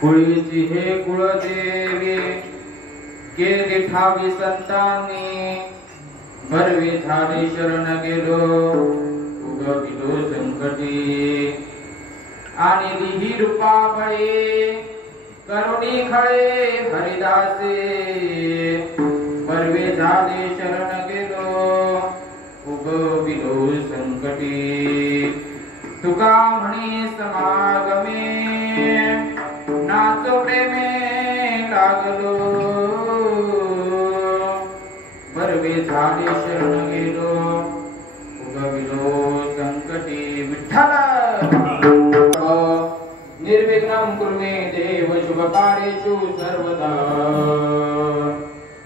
कुळीची हे कुळदेवी केली ठावी संतांनी भरवी झाली शरण गेलो उगविलो संकटी आणि लिही रूपा बळे करुणी खळे हरिदासे भरवे झाले शरण गेलो उगविलो संकटी तुका म्हणे समागमे नाचो प्रेमे लागलो भरवे झाले शरण गेलो उगविलो संकटी विठ्ठल निर्विघ्नं कुरु मे देव शुभकार्येषु सर्वदा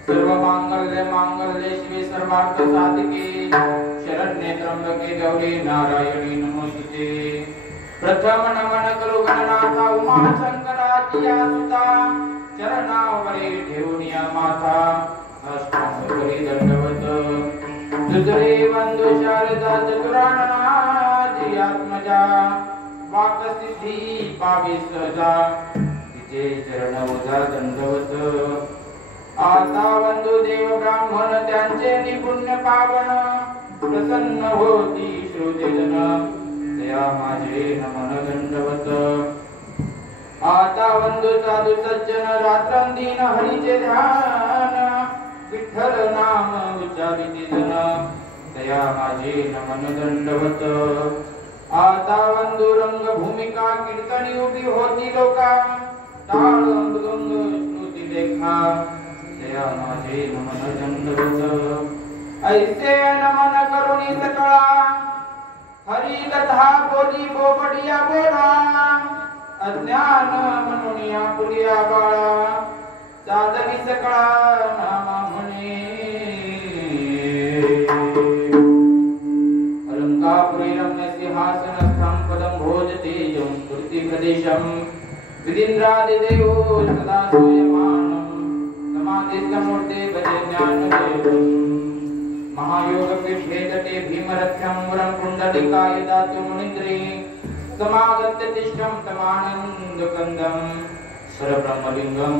सर्वमांगल्ये मांगल्ये शिवे सर्वार्थ साधिके शरण्ये त्र्यंबके गौरी नारायणी नमोस्तुते प्रथम नमन करो गणनाथा उमा शंकराची सुता चरणावरी ठेवूनिया माथा अष्टांग करी दंडवत दुसरे बंधु शारदा चतुराननाची आत्मजा वाकसिद्धी पावी सहजा तिचे चरण ओझा दंडवत आता वंदू देव ब्राह्मण त्यांचे निपुण्य पावन प्रसन्न होती श्रोतेजन दया माझे नमन दंडवत आता वंदू साधू सज्जन रात्रंदिन हरीचे ध्यान विठ्ठल नाम उच्चारिती जन दया माझे नमन दंडवत आता वंदू रंग भूमिका कीर्तनी उभी होती लोका ताळ मृदंग श्रुती लेखा दया माझे नमन दंडवत ऐसे नमन करुणी सकळा हरी कथा बोली बोबडिया बोला अज्ञान म्हणूनिया पुलिया बाळा साधवी सकळा नामा म्हणे अलंकापुरी रम्य सिंहासनस्थं पदं भोजते यं स्फूर्ति प्रदेशं विदिन्द्रादिदेवो सदा सूयमानं समाधिस्थमूर्ते भजे ज्ञानदेवं महायोग पीठे तटे भीमरथ्यं वरं कुण्डलिकाय दातु मुनिन्द्रे समागत्य तिष्ठं तमानन्दकन्दं सरब्रह्मलिङ्गं